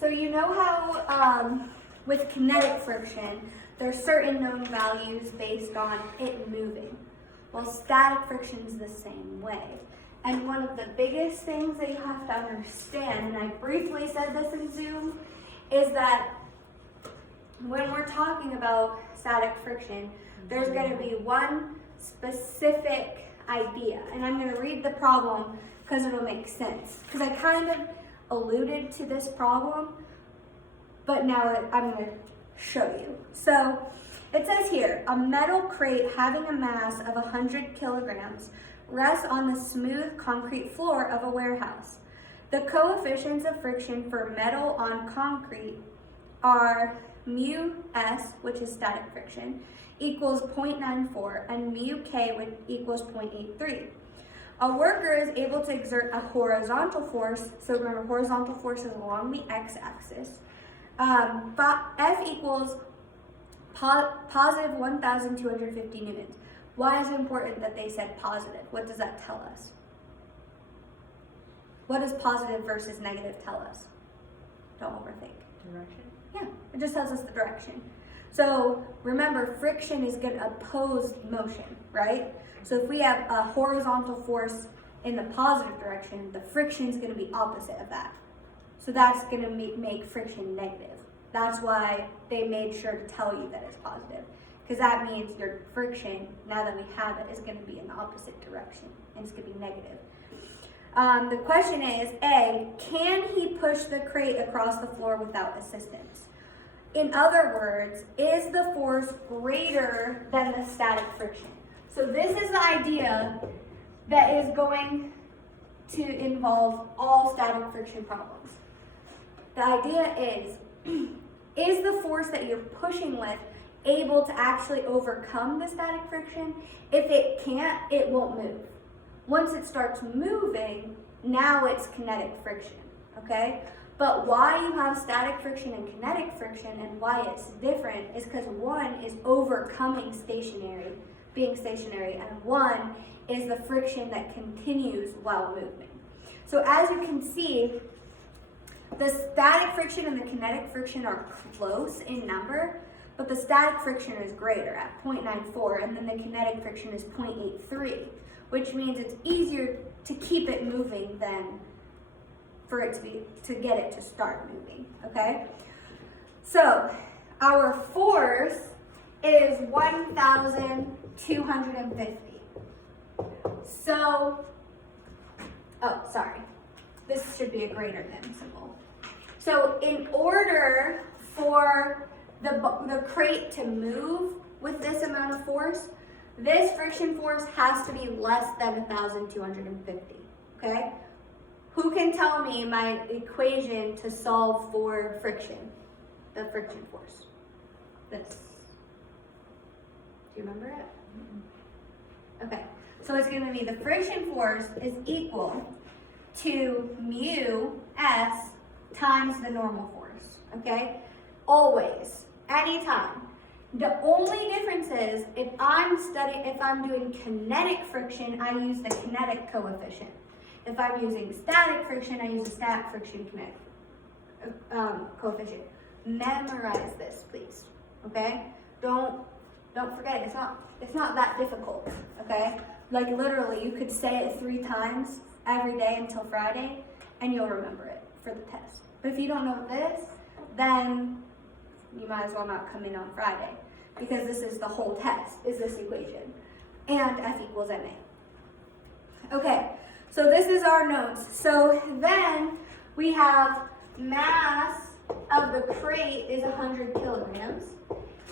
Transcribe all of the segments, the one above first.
So you know how with kinetic friction, there's certain known values based on it moving. Well, static friction is the same way. And one of the biggest things that you have to understand, and I briefly said this in Zoom, is that when we're talking about static friction, there's going to be one specific idea. And I'm going to read the problem because it'll make sense. Because I kind of alluded to this problem, but now I'm going to show you. So it says here, a metal crate having a mass of 100 kilograms rests on the smooth concrete floor of a warehouse. The coefficients of friction for metal on concrete are mu s, which is static friction, equals 0.94, and mu k, which equals 0.83. A worker is able to exert a horizontal force, so remember horizontal force is along the x-axis, F equals positive 1,250 newtons. Why is it important that they said positive? What does that tell us? What does positive versus negative tell us? Don't overthink. Direction? Yeah, it just tells us the direction. So remember, friction is going to oppose motion, right? So if we have a horizontal force in the positive direction, the friction is going to be opposite of that. So that's going to make friction negative. That's why they made sure to tell you that it's positive. Because that means your friction, now that we have it, is going to be in the opposite direction. And it's going to be negative. The question is, A, can he push the crate across the floor without assistance? In other words, is the force greater than the static friction? So this is the idea that is going to involve all static friction problems. The idea is the force that you're pushing with able to actually overcome the static friction? If it can't, it won't move. Once it starts moving, now it's kinetic friction, okay? But why you have static friction and kinetic friction and why it's different is because one is overcoming being stationary, and one is the friction that continues while moving. So as you can see, the static friction and the kinetic friction are close in number, but the static friction is greater at 0.94, and then the kinetic friction is 0.83, which means it's easier to keep it moving than for it to get it to start moving, okay? So our force is 1,250. So, this should be a greater than symbol. So in order for the crate to move with this amount of force, this friction force has to be less than 1,250, okay? Who can tell me my equation to solve for friction, the friction force? This. Do you remember it? Okay, so it's going to be the friction force is equal to mu s times the normal force, okay? Always, anytime. The only difference is if I'm doing kinetic friction, I use the kinetic coefficient. If I'm using static friction, I use the static friction kinetic coefficient. Memorize this, please. Okay? Don't forget it. It's not that difficult. Okay? Like literally, you could say it 3 times every day until Friday, and you'll remember it for the test. But if you don't know this, then you might as well not come in on Friday, because this is the whole test, is this equation, and F equals ma. Okay, so this is our notes. So then we have mass of the crate is 100 kilograms,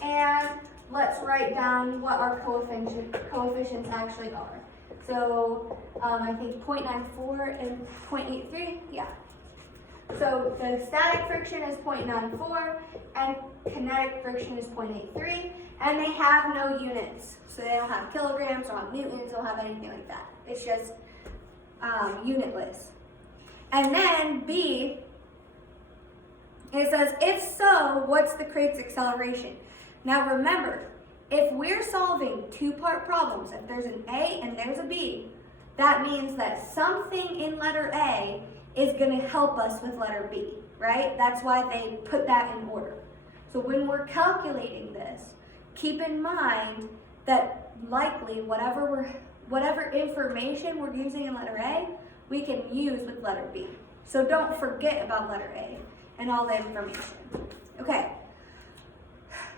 and let's write down what our coefficients actually are. So I think 0.94 and 0.83, yeah. So the static friction is 0.94 and kinetic friction is 0.83, and they have no units. So they don't have kilograms, don't have newtons, don't have anything like that. It's just unitless. And then B, it says, if so, what's the crate's acceleration? Now remember, if we're solving 2-part problems, if there's an A and there's a B, that means that something in letter A is going to help us with letter B, right? That's why they put that in order. So when we're calculating this, keep in mind that likely whatever information we're using in letter A, we can use with letter B. So don't forget about letter A and all the information. Okay.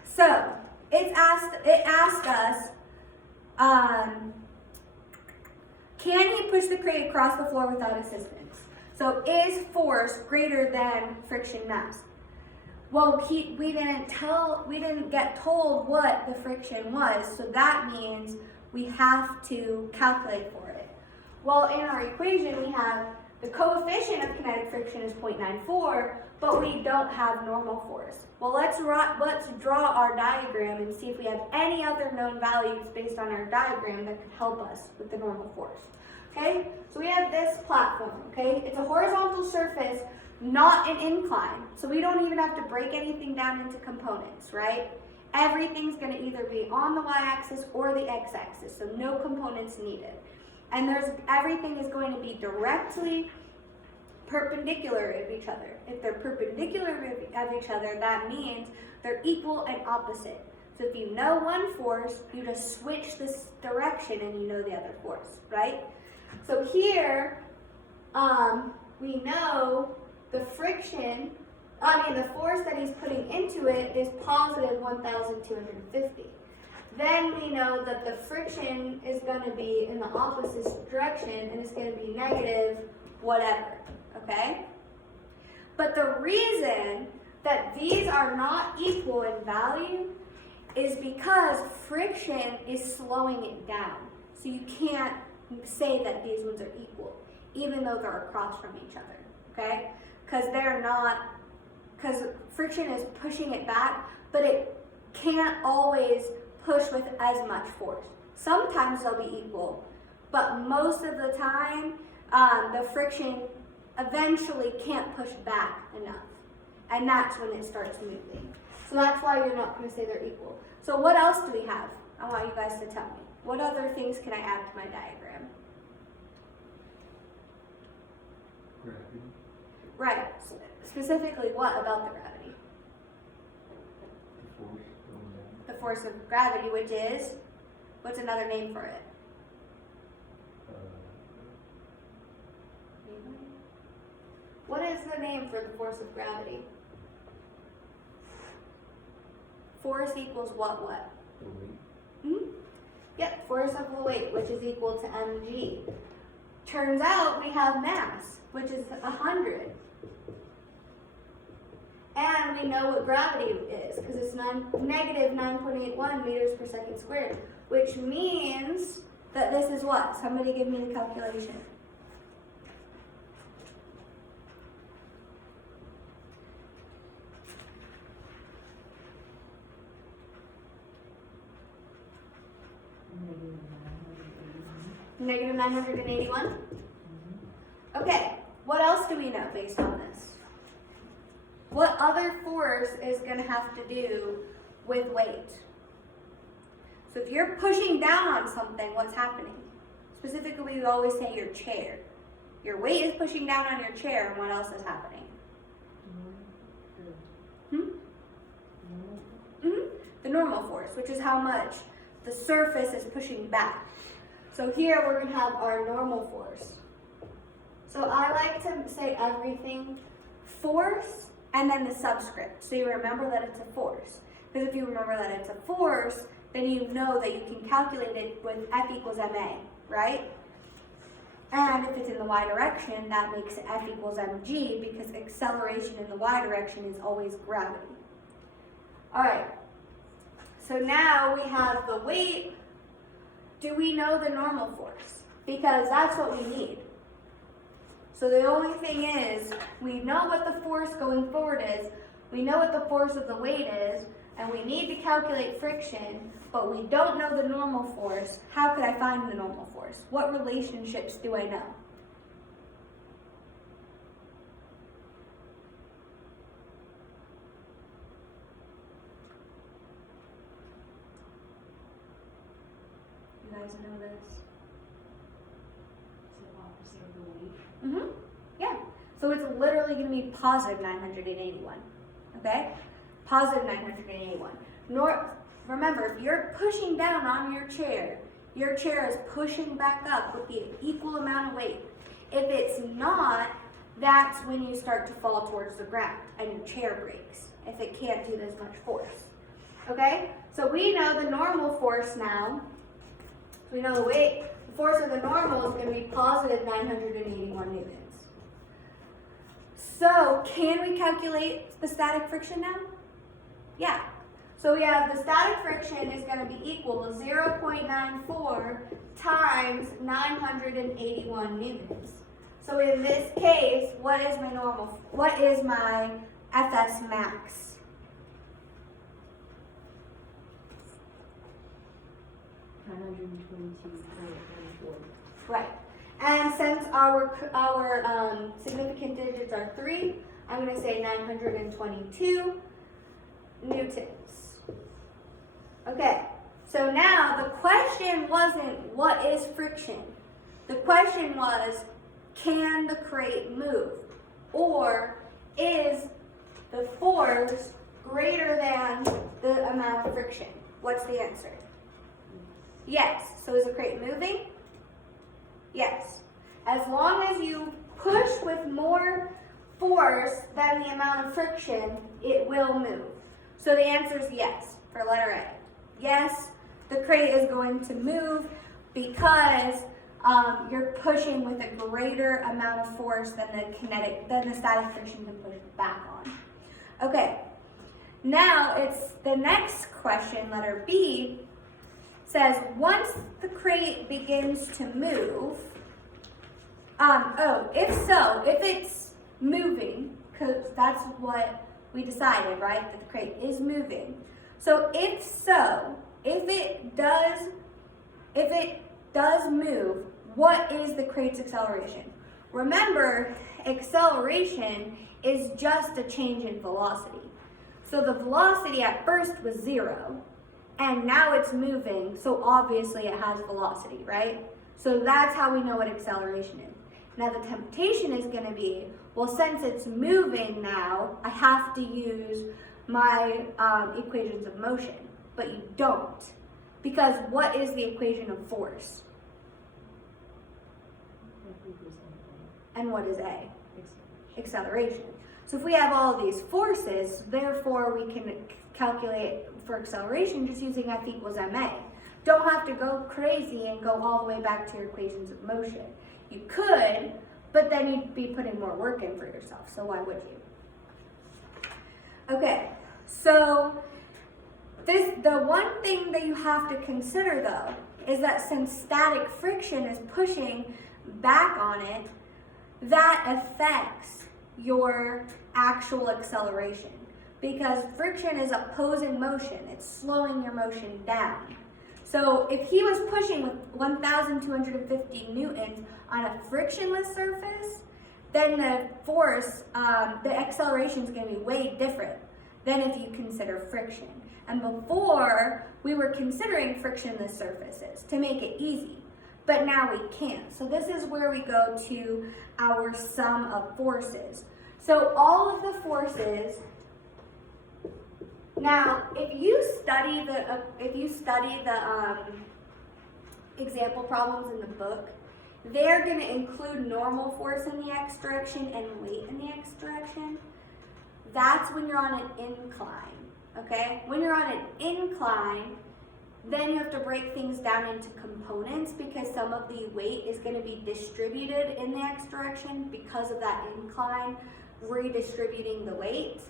So it asked us, can he push the crate across the floor without assistance? So is force greater than friction mass? Well, we didn't get told what the friction was, so that means we have to calculate for it. Well, in our equation, we have the coefficient of kinetic friction is 0.94, but we don't have normal force. Well, let's draw our diagram and see if we have any other known values based on our diagram that could help us with the normal force. Okay, so we have this platform, okay? It's a horizontal surface, not an incline. So we don't even have to break anything down into components, right? Everything's gonna either be on the y-axis or the x-axis, so no components needed. And everything is going to be directly perpendicular of each other. If they're perpendicular of each other, that means they're equal and opposite. So if you know one force, you just switch this direction and you know the other force, right? So here, we know the force that he's putting into it is positive 1,250. Then we know that the friction is going to be in the opposite direction and it's going to be negative whatever, okay? But the reason that these are not equal in value is because friction is slowing it down. So you can't say that these ones are equal, even though they're across from each other, okay? Because friction is pushing it back, but it can't always push with as much force. Sometimes they'll be equal, but most of the time, the friction eventually can't push back enough. And that's when it starts moving. So that's why you're not going to say they're equal. So what else do we have? I want you guys to tell me. What other things can I add to my diagram? Gravity. Right. Specifically, what about the gravity? The force going down. The force of gravity, which is, what's another name for it? What is the name for the force of gravity? Force equals what? The weight. Mm-hmm. Yep, force of the weight, which is equal to mg. Turns out we have mass, which is 100. And we know what gravity is, because it's negative 9.81 meters per second squared, which means that this is what? Somebody give me the calculation. Negative 981? Okay, what else do we know based on this? What other force is going to have to do with weight? So if you're pushing down on something, what's happening? Specifically, we always say your chair. Your weight is pushing down on your chair, and what else is happening? The normal force, which is how much the surface is pushing back. So here we're going to have our normal force. So I like to say everything force and then the subscript. So you remember that it's a force. Because if you remember that it's a force, then you know that you can calculate it with F equals ma, right? And if it's in the y direction, that makes it F equals mg because acceleration in the y direction is always gravity. All right. So now we have the weight. Do we know the normal force? Because that's what we need. So the only thing is, we know what the force going forward is, we know what the force of the weight is, and we need to calculate friction, but we don't know the normal force. How could I find the normal force? What relationships do I know? You guys know this? So opposite of the weight. Yeah. really going to be positive 981. Okay? Positive 981. Remember, if you're pushing down on your chair is pushing back up with the equal amount of weight. If it's not, that's when you start to fall towards the ground and your chair breaks if it can't do as much force. Okay? So we know the normal force now. We know the force of the normal is going to be positive 981 newtons. So can we calculate the static friction now? Yeah. So we have the static friction is going to be equal to 0.94 times 981 newtons. So in this case, what is my Fs max? Right. And since our significant digits are 3, I'm going to say 922 newtons. Okay, so now the question wasn't what is friction? The question was, can the crate move? Or is the force greater than the amount of friction? What's the answer? Yes. So is the crate moving? Yes. As long as you push with more force than the amount of friction, it will move. So the answer is yes for letter A. Yes, the crate is going to move because you're pushing with a greater amount of force than the static friction can push back on. Okay, now it's the next question, letter B, says once the crate begins to move, if it's moving, because that's what we decided, right, that the crate is moving. So if it does move, what is the crate's acceleration? Remember, acceleration is just a change in velocity. So the velocity at first was 0, and now it's moving, so obviously it has velocity, right? So that's how we know what acceleration is. Now the temptation is going to be, well, since it's moving now, I have to use my equations of motion, but you don't. Because what is the equation of force? And what is A? Acceleration. So if we have all of these forces, therefore we can calculate for acceleration just using F equals ma. Don't have to go crazy and go all the way back to your equations of motion. You could, but then you'd be putting more work in for yourself, so why would you? Okay, so the one thing that you have to consider though is that since static friction is pushing back on it, that affects your actual acceleration because friction is opposing motion. It's slowing your motion down. So if he was pushing with 1,250 newtons on a frictionless surface, then the force, the acceleration is going to be way different than if you consider friction. And before, we were considering frictionless surfaces to make it easy, but now we can't. So this is where we go to our sum of forces. So all of the forces. Now, if you study the example problems in the book, they're going to include normal force in the x direction and weight in the x direction. That's when you're on an incline, okay? When you're on an incline, then you have to break things down into components because some of the weight is going to be distributed in the x direction because of that incline, redistributing the weight.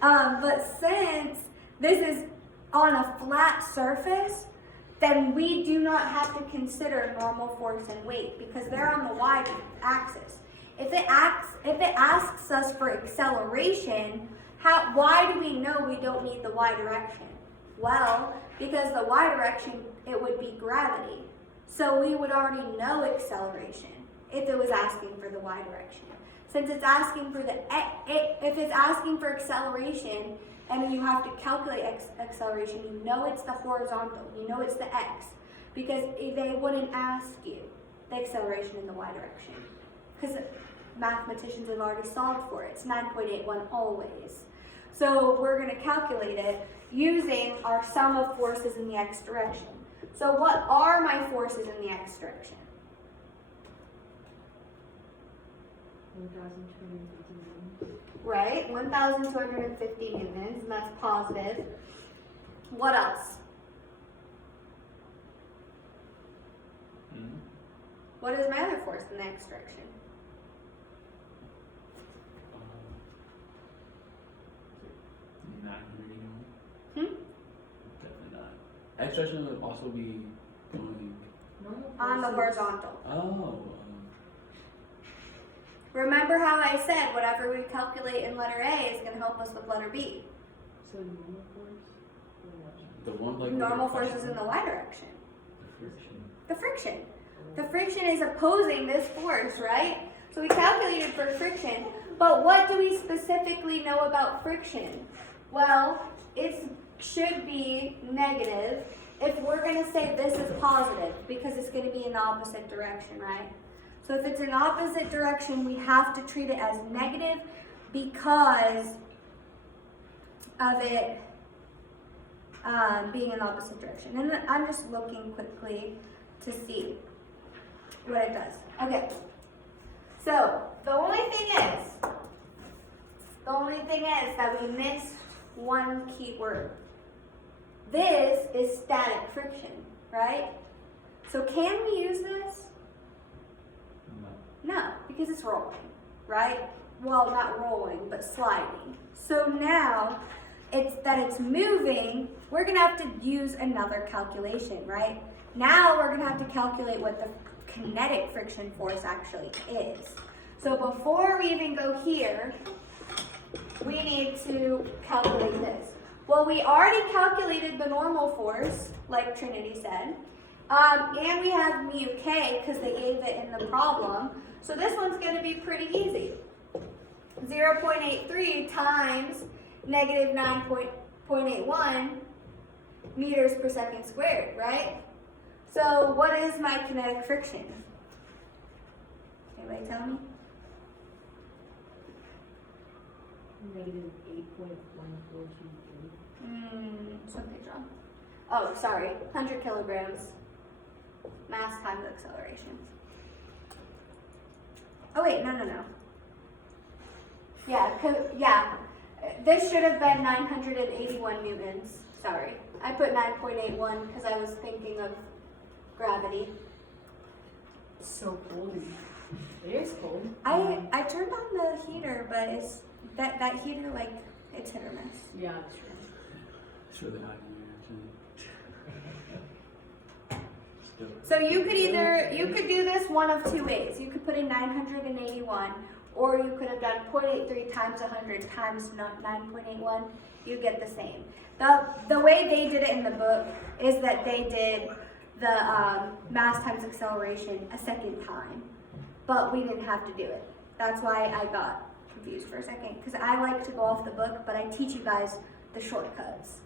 But since this is on a flat surface, then we do not have to consider normal force and weight because they're on the y-axis. If it asks us for acceleration, why do we know we don't need the y direction? Well, because the y direction, it would be gravity. So we would already know acceleration if it was asking for the y direction. Since it's asking for if it's asking for acceleration and you have to calculate acceleration, you know it's the horizontal, you know it's the x, because they wouldn't ask you. the acceleration in the y direction. Because mathematicians have already solved for it. It's 9.81 always. So we're going to calculate it using our sum of forces in the x direction. So what are my forces in the x direction? 1,250 Right, 1,250 newtons, and that's positive. What else? What is my other force in the x direction? 981? Definitely not. X direction would also be going. Normal On the forces- horizontal. Oh. Remember how I said whatever we calculate in letter A is going to help us with letter B. So normal force or what? The one like. Normal force is in the y direction. The friction. The friction. The friction is opposing this force, right? So we calculated for friction, but what do we specifically know about friction? Well, it should be negative if we're going to say this is positive because it's going to be in the opposite direction, right? So if it's in opposite direction, we have to treat it as negative because of it being in the opposite direction. And I'm just looking quickly to see what it does. Okay. So the only thing is that we missed one key word. This is static friction, right? So can we use this? No. No, because it's rolling, right? Well, not rolling, but sliding. So now it's moving, we're gonna have to use another calculation, right? Now we're gonna have to calculate what the kinetic friction force actually is. So before we even go here, we need to calculate this. Well, we already calculated the normal force, like Trinity said, and we have mu k because they gave it in the problem. So this one's going to be pretty easy. 0.83 times negative 9.81 meters per second squared, right? So what is my kinetic friction? Anybody tell me? Negative 8.1423. Something's wrong. Oh, sorry. 100 kilograms. Mass times acceleration. Oh wait, no. Yeah, this should have been 981 newtons. Sorry. I put 9.81 because I was thinking of gravity. It's so cold. It is cold. I turned on the heater, but it's that heater, like, it's hit or miss. Yeah, that's true. It's really hot in here, actually. Still. So you could do this one of two ways. You could put in 981, or you could have done 0.83 times 100 times 9.81. You get the same. The way they did it in the book is that they did the mass times acceleration a second time, but we didn't have to do it. That's why I got confused for a second, because I like to go off the book, but I teach you guys the shortcuts.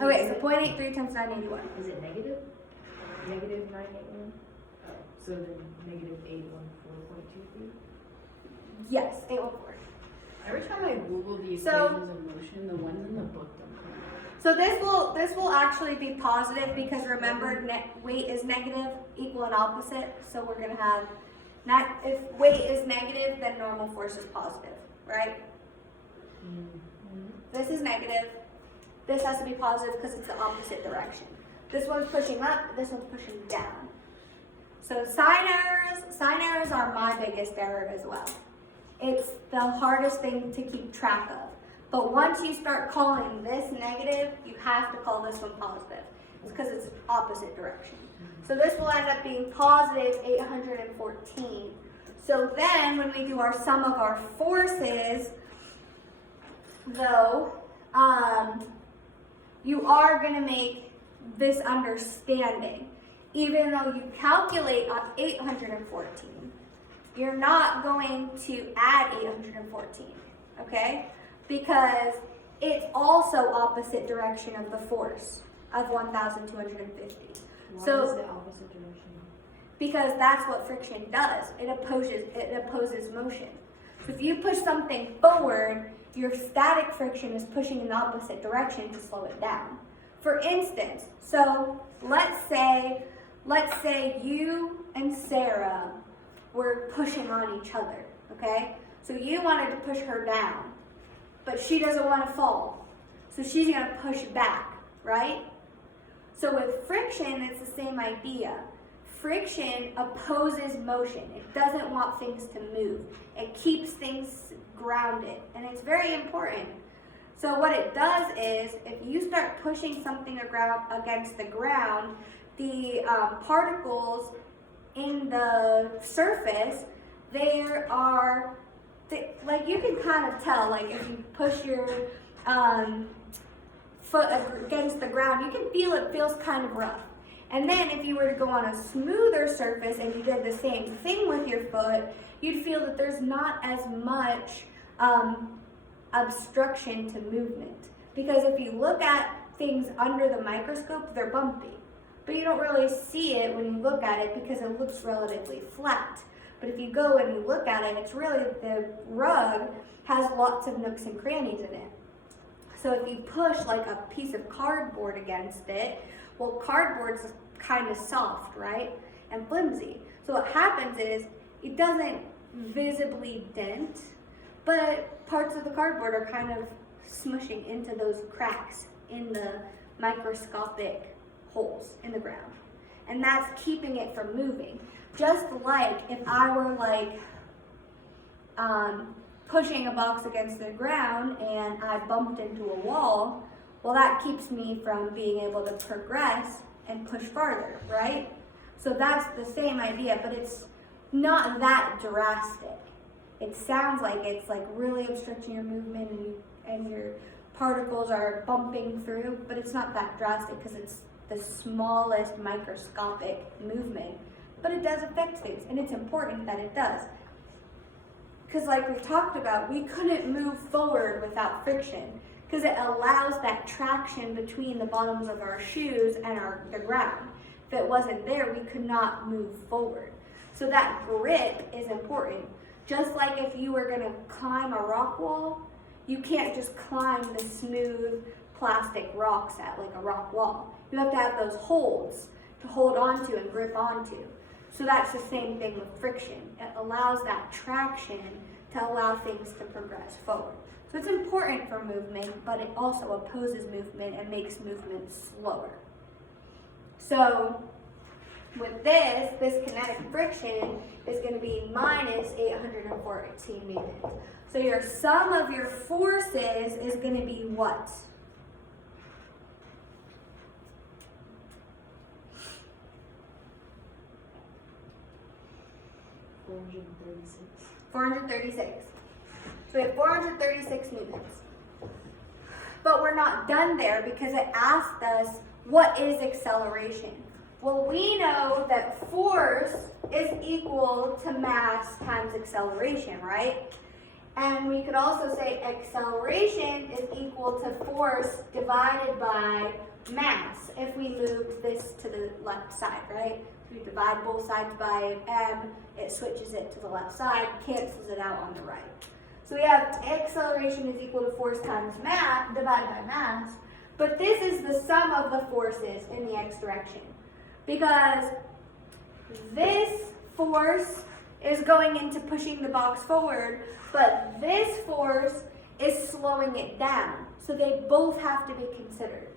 Okay, so 0.83 times 981. Is it negative? Negative 981? Oh, so then negative 814.23? Yes, 814. Every time I Google the So- equations of motion, the ones in the book don't come up. So this will actually be positive because remember weight is negative, equal and opposite. So we're gonna have if weight is negative, then normal force is positive, right? This is negative. This has to be positive because it's the opposite direction. This one's pushing up, this one's pushing down. So sign errors are my biggest error as well. It's the hardest thing to keep track of. But once you start calling this negative, you have to call this one positive. It's because it's opposite direction. So this will end up being positive 814. So then when we do our sum of our forces, though, you are going to make this understanding. Even though you calculate on 814, you're not going to add 814, okay? Because it's also opposite direction of the force of 1,250. Why So- is the opposite direction? because that's what friction does. It opposes motion. So if you push something forward, your static friction is pushing in the opposite direction to slow it down. For instance, so let's say you and Sarah were pushing on each other, okay? So you wanted to push her down, but she doesn't want to fall. So she's going to push back, right? So with friction, it's the same idea. Friction opposes motion. It doesn't want things to move. It keeps things grounded, and it's very important. So what it does is, if you start pushing something against the ground, the particles in the surface, like you can kind of tell, like if you push your foot against the ground, you can feel it feels kind of rough. And then if you were to go on a smoother surface and you did the same thing with your foot, you'd feel that there's not as much obstruction to movement. Because if you look at things under the microscope, they're bumpy. But you don't really see it when you look at it because it looks relatively flat. But if you go and you look at it, it's really, the rug has lots of nooks and crannies in it. So if you push like a piece of cardboard against it, well, cardboard's kind of soft, right? And flimsy. So what happens is, it doesn't visibly dent, but parts of the cardboard are kind of smushing into those cracks in the microscopic holes in the ground. And that's keeping it from moving. Just like if I were like pushing a box against the ground and I bumped into a wall, well, that keeps me from being able to progress and push farther, right? So that's the same idea, but it's not that drastic. It sounds like it's like really obstructing your movement and your particles are bumping through, but it's not that drastic because it's the smallest microscopic movement. But it does affect things, and it's important that it does. Because like we've talked about, we couldn't move forward without friction, because it allows that traction between the bottoms of our shoes and the ground. If it wasn't there, we could not move forward. So that grip is important. Just like if you were going to climb a rock wall, you can't just climb the smooth plastic rocks at like a rock wall. You have to have those holds to hold onto and grip onto. So that's the same thing with friction. It allows that traction to allow things to progress forward. So it's important for movement, but it also opposes movement and makes movement slower. So with this kinetic friction is going to be minus 814 newtons. So your sum of your forces is going to be what? $436. So we have 436 newtons. But we're not done there because it asked us, what is acceleration? Well, we know that force is equal to mass times acceleration, right? And we could also say acceleration is equal to force divided by mass if we moved this to the left side, right? We divide both sides by m, it switches it to the left side, cancels it out on the right. So we have acceleration is equal to force times mass divided by mass, but this is the sum of the forces in the x direction. Because this force is going into pushing the box forward, but this force is slowing it down. So they both have to be considered.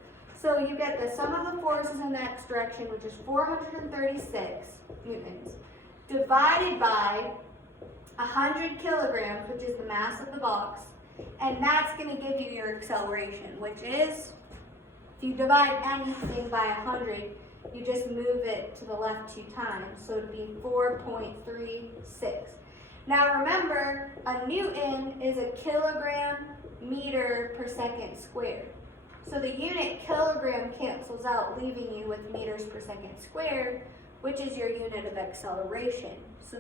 So you get the sum of the forces in the x direction, which is 436 newtons, divided by 100 kilograms, which is the mass of the box, and that's going to give you your acceleration, which is, if you divide anything by 100, you just move it to the left 2 times, so it would be 4.36. Now remember, a newton is a kilogram meter per second squared. So the unit kilogram cancels out, leaving you with meters per second squared, which is your unit of acceleration. So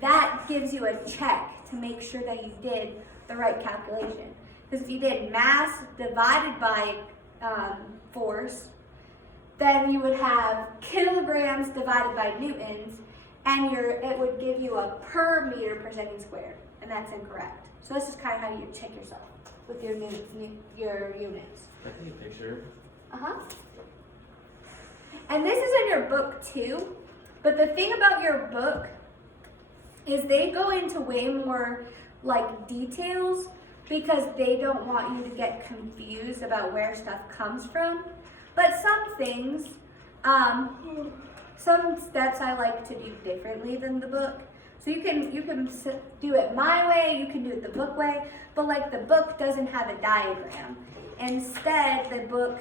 that gives you a check to make sure that you did the right calculation. Because if you did mass divided by force, then you would have kilograms divided by newtons, and it would give you a per meter per second squared, and that's incorrect. So this is kind of how you check yourself with your units. I take a picture. Uh-huh. And this is in your book too, but the thing about your book is they go into way more like details because they don't want you to get confused about where stuff comes from. But some things, some steps I like to do differently than the book. So you can do it my way, you can do it the book way, but like the book doesn't have a diagram. Instead, the book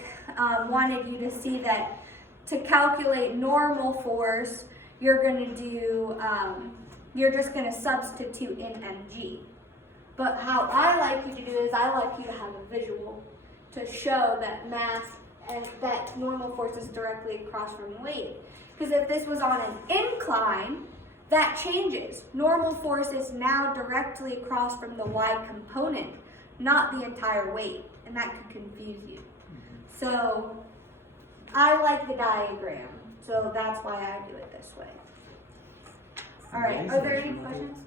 wanted you to see that to calculate normal force, you're just gonna substitute in mg. But how I like you to do is I like you to have a visual to show that mass and that normal force is directly across from weight. Because if this was on an incline, that changes. Normal force is now directly across from the y component, not the entire weight, and that could confuse you. So I like the diagram, so that's why I do it this way. All right, are there any questions?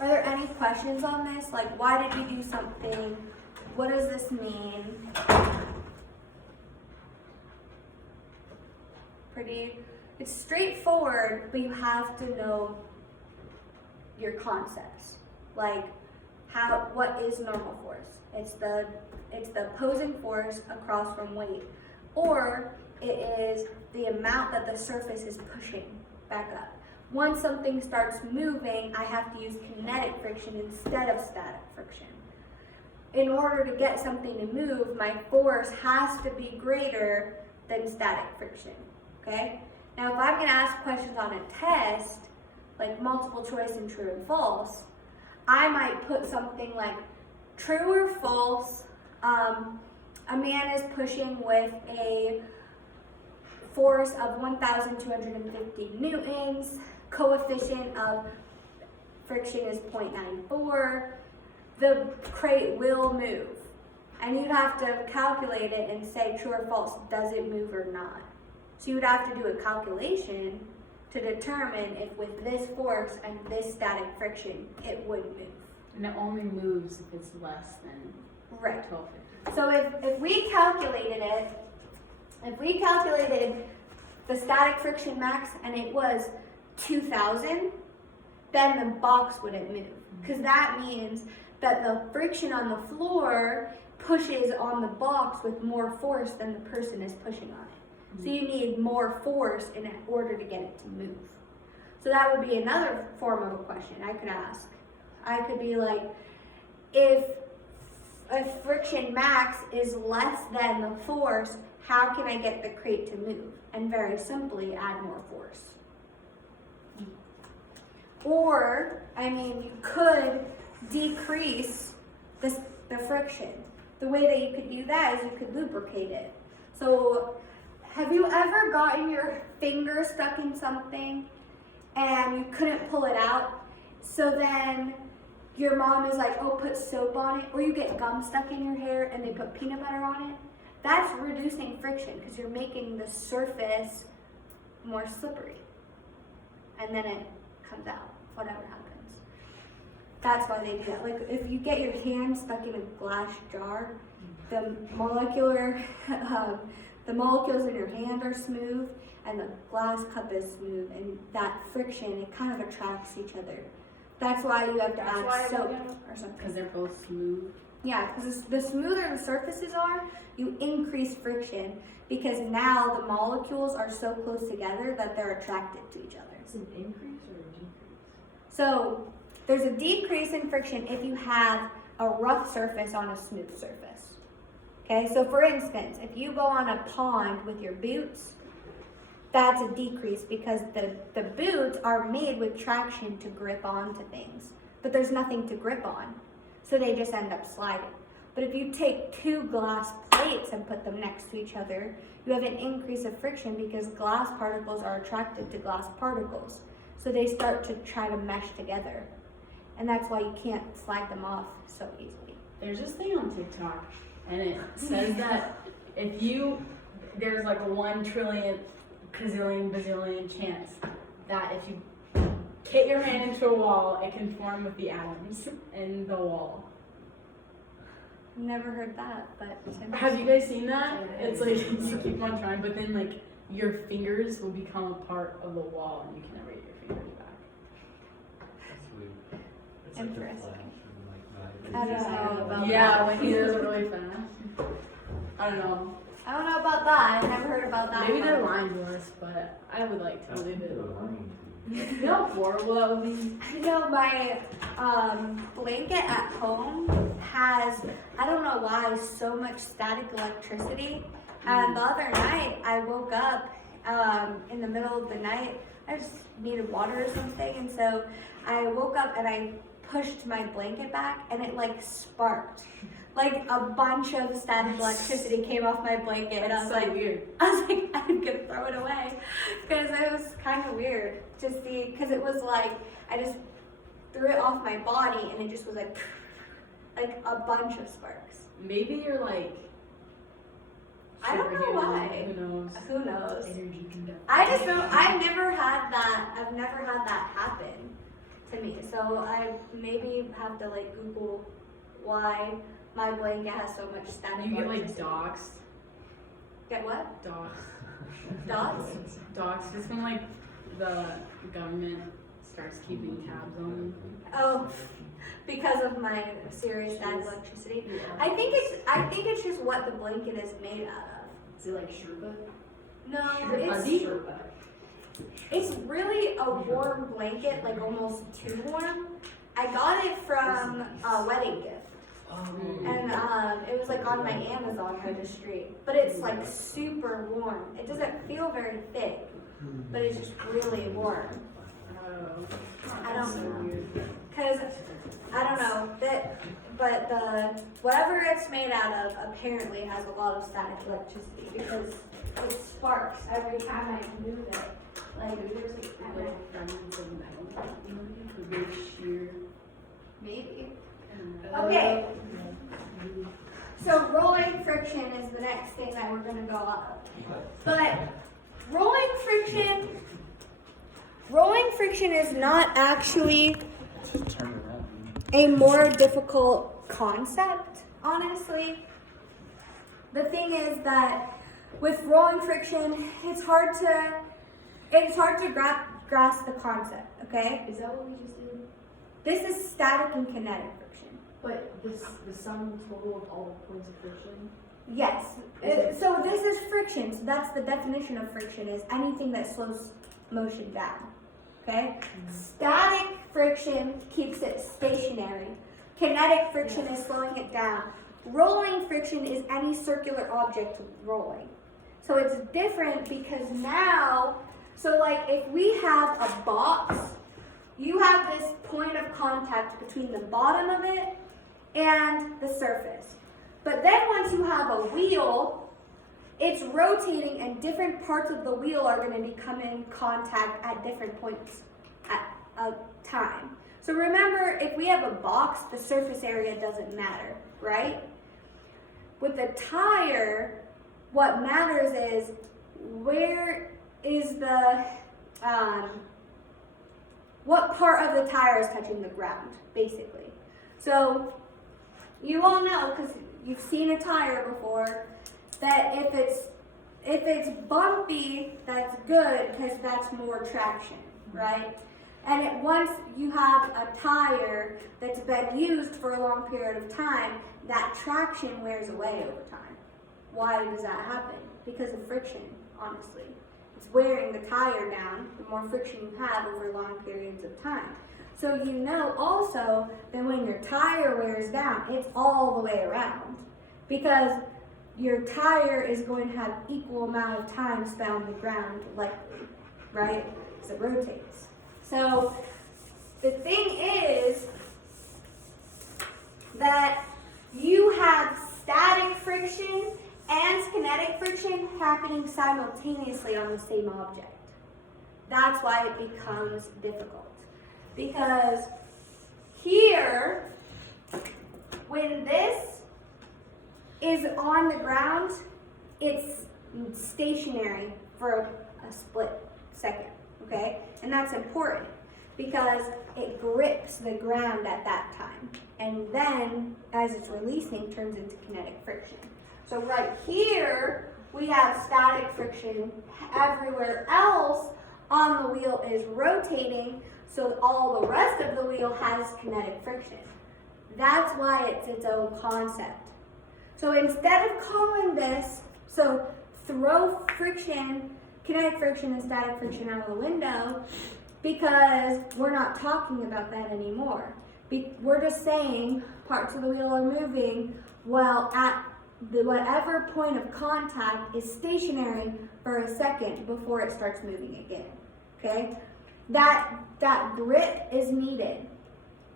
Are there any questions on this? Like, why did you do something? What does this mean? It's straightforward, but you have to know your concepts. Like, what is normal force? It's the opposing force across from weight, or it is the amount that the surface is pushing back up. Once something starts moving, I have to use kinetic friction instead of static friction. In order to get something to move, my force has to be greater than static friction, okay? Now, if I'm gonna ask questions on a test, like multiple choice and true and false, I might put something like true or false, a man is pushing with a force of 1,250 newtons, coefficient of friction is 0.94, the crate will move. And you'd have to calculate it and say true or false, does it move or not? So you would have to do a calculation to determine if with this force and this static friction, it would move. And it only moves if it's less than Right. 1250. So if we calculated the static friction max and it was 2,000, then the box wouldn't move. Because that means that the friction on the floor pushes on the box with more force than the person is pushing on it. So you need more force in order to get it to move. So that would be another form of a question I could ask. I could be like, if a friction max is less than the force, how can I get the crate to move? And very simply, add more force. Or, you could decrease the friction. The way that you could do that is you could lubricate it. So, have you ever gotten your finger stuck in something and you couldn't pull it out? So then your mom is like, oh, put soap on it. Or you get gum stuck in your hair and they put peanut butter on it. That's reducing friction because you're making the surface more slippery. And then it comes out, whatever happens. That's why they do that. Like if you get your hand stuck in a glass jar, the molecules in your hand are smooth and the glass cup is smooth, and that friction, it kind of attracts each other. That's why you have to add soap or something. Because they're both smooth. Yeah, because the smoother the surfaces are, you increase friction because now the molecules are so close together that they're attracted to each other. Is it an increase or a decrease? So there's a decrease in friction if you have a rough surface on a smooth surface. Okay, so for instance, if you go on a pond with your boots, that's a decrease because the boots are made with traction to grip onto things, but there's nothing to grip on, so they just end up sliding. But if you take two glass plates and put them next to each other, you have an increase of friction because glass particles are attracted to glass particles, so they start to try to mesh together, and that's why you can't slide them off so easily. There's this thing on TikTok, and it says that if you, there's like a 1 trillion bazillion chance that if you hit your hand into a wall, it can form with the atoms in the wall. Never heard that, but Have you guys seen that? It's like you keep on trying, but then like your fingers will become a part of the wall, and you can never get your fingers back. That's weird. It's Interesting. Like the Flash and like I don't know about Yeah, that. when he does it really fast. I don't know. I don't know about that. I've never heard about that. Maybe they're lying to us, but I would like to That's believe it. what they're lying to. You know how horrible that would be? You know, my blanket at home has, I don't know why, so much static electricity. And the other night, I woke up in the middle of the night. I just needed water or something. And so I woke up and I pushed my blanket back and it like sparked. Like a bunch of static electricity came off my blanket. And I was like, weird. I'm gonna throw it away because it was kind of weird to see. Because it was like I just threw it off my body and it just was like a bunch of sparks. Maybe you're like. I don't know superhuman, why. Who knows? Who knows? Energy conductor. I just know I've never had that happen to me. So I maybe have to like Google why my blanket has so much static. You get like electricity. docs. Get what? Docs. Dots? Docs. Just when like the government starts keeping tabs on them. Oh, because of my serious static electricity. I think it's just what the blanket is made out of. Is it like Sherpa? No, Fuzzy? Sherpa. it's really a warm blanket, like almost too warm. I got it from a wedding gift. And it was like on my Amazon registry, but it's like super warm. It doesn't feel very thick, but it's just really warm. I don't know, cause I don't know that, but the whatever it's made out of apparently has a lot of static electricity because it sparks every time I move it. Like Fragments of metal. The big sheer. maybe. Okay. So rolling friction is the next thing that we're going to go off of. But rolling friction is not actually Just turn around. a more difficult concept, honestly. The thing is that with rolling friction, it's hard to grasp the concept, okay? Is that what we just did? This is static and kinetic friction. But the sum total of all points of friction? Yes. So this is friction. So that's the definition of friction is anything that slows motion down. Okay? Static friction keeps it stationary. Kinetic friction is slowing it down. Rolling friction is any circular object rolling. So it's different because now, so like if we have a box, you have this point of contact between the bottom of it and the surface. But then once you have a wheel, it's rotating and different parts of the wheel are going to become in contact at different points at a time. So remember, if we have a box, the surface area doesn't matter, right? With the tire, what matters is where is the, what part of the tire is touching the ground, basically. So you all know, because you've seen a tire before, that if it's bumpy, that's good because that's more traction, right? And once you have a tire that's been used for a long period of time, that traction wears away over time. Why does that happen? Because of friction, honestly. It's wearing the tire down the more friction you have over long periods of time. So you know also that when your tire wears down, it's all the way around. Because your tire is going to have equal amount of time spent on the ground, likely, right? Because it rotates. So the thing is that you have static friction and kinetic friction happening simultaneously on the same object. That's why it becomes difficult. Because here, when this is on the ground, it's stationary for a split second, okay? And that's important because it grips the ground at that time. And then, as it's releasing, turns into kinetic friction. So right here, we have static friction. Everywhere else on the wheel is rotating, so all the rest of the wheel has kinetic friction. That's why it's its own concept. So instead of calling this, so throw friction, kinetic friction and static friction out of the window, because we're not talking about that anymore. We're just saying parts of the wheel are moving, well, at whatever point of contact is stationary for a second before it starts moving again, okay? That grip is needed.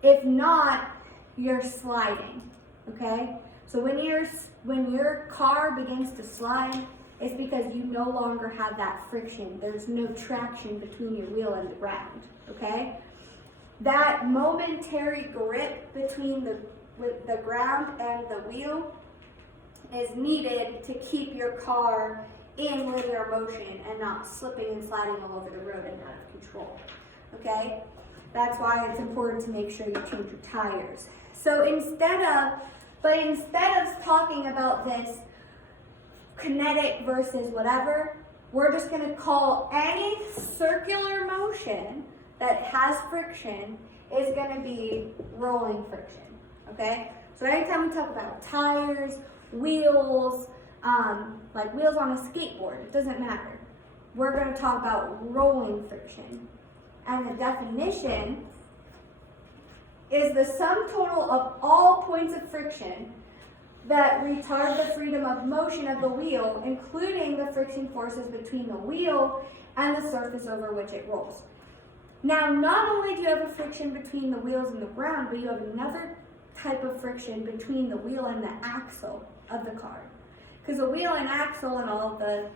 If not, you're sliding, okay? So when your car begins to slide, it's because you no longer have that friction. There's no traction between your wheel and the ground, okay? That momentary grip between the ground and the wheel is needed to keep your car in linear motion and not slipping and sliding all over the road and out of control, okay? That's why it's important to make sure you change your tires. So instead of talking about this kinetic versus whatever, we're just going to call any circular motion that has friction is going to be rolling friction, okay? So anytime we talk about tires, wheels, like wheels on a skateboard, it doesn't matter. We're going to talk about rolling friction. And the definition is the sum total of all points of friction that retard the freedom of motion of the wheel, including the friction forces between the wheel and the surface over which it rolls. Now, not only do you have a friction between the wheels and the ground, but you have another type of friction between the wheel and the axle of the car. Because the wheel and axle and all of the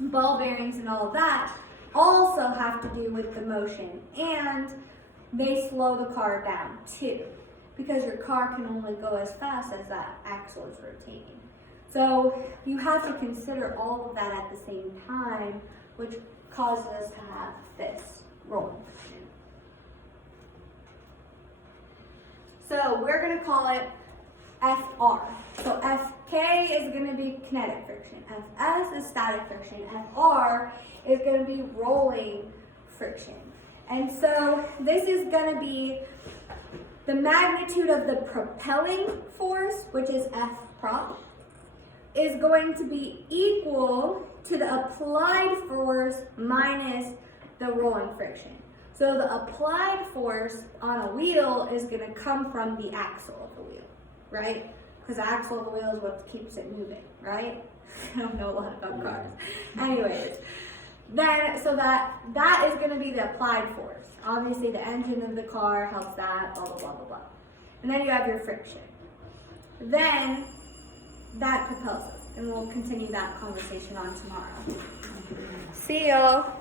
ball bearings and all of that also have to do with the motion, and they slow the car down too, because your car can only go as fast as that axle is rotating. So you have to consider all of that at the same time, which causes us to have this rolling friction. So we're going to call it FR. So FK is going to be kinetic friction. FS is static friction. FR is going to be rolling friction. And so this is going to be the magnitude of the propelling force, which is F prop, is going to be equal to the applied force minus the rolling friction. So the applied force on a wheel is going to come from the axle of the wheel, right? Because the axle of the wheel is what keeps it moving, right? I don't know a lot about cars. Anyways, then so that is going to be the applied force. Obviously, the engine of the car helps that, blah, blah, blah, blah, blah. And then you have your friction. Then that propels us. And we'll continue that conversation on tomorrow. See y'all.